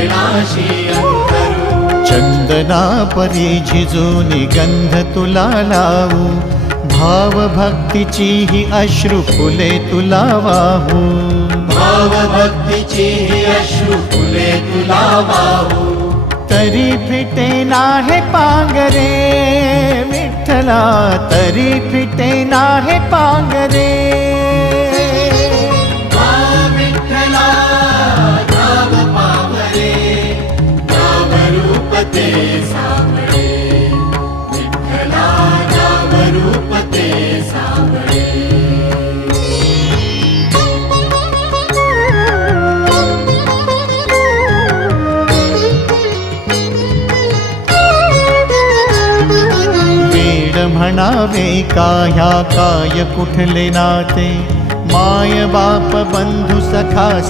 चरणाशी अंतरू। चंदना परी झिजूनी गंध तुला लावू, भाव भक्तीची ही अश्रु फुले तुला वाहू। भाव भक्तीची ही अश्रु फुले तुला वाहू। तरी फिटे नाहे पांगरे विठ्ठला, तरी फिटे नाहे पांगरे। विठ्ठला नाम पावरे, नाम रूप ते सावळे। विठ्ठला नाम रूप ते सावळे। म्हणावे काह्या काय कुठले नाते, माय बाप बंधु सखा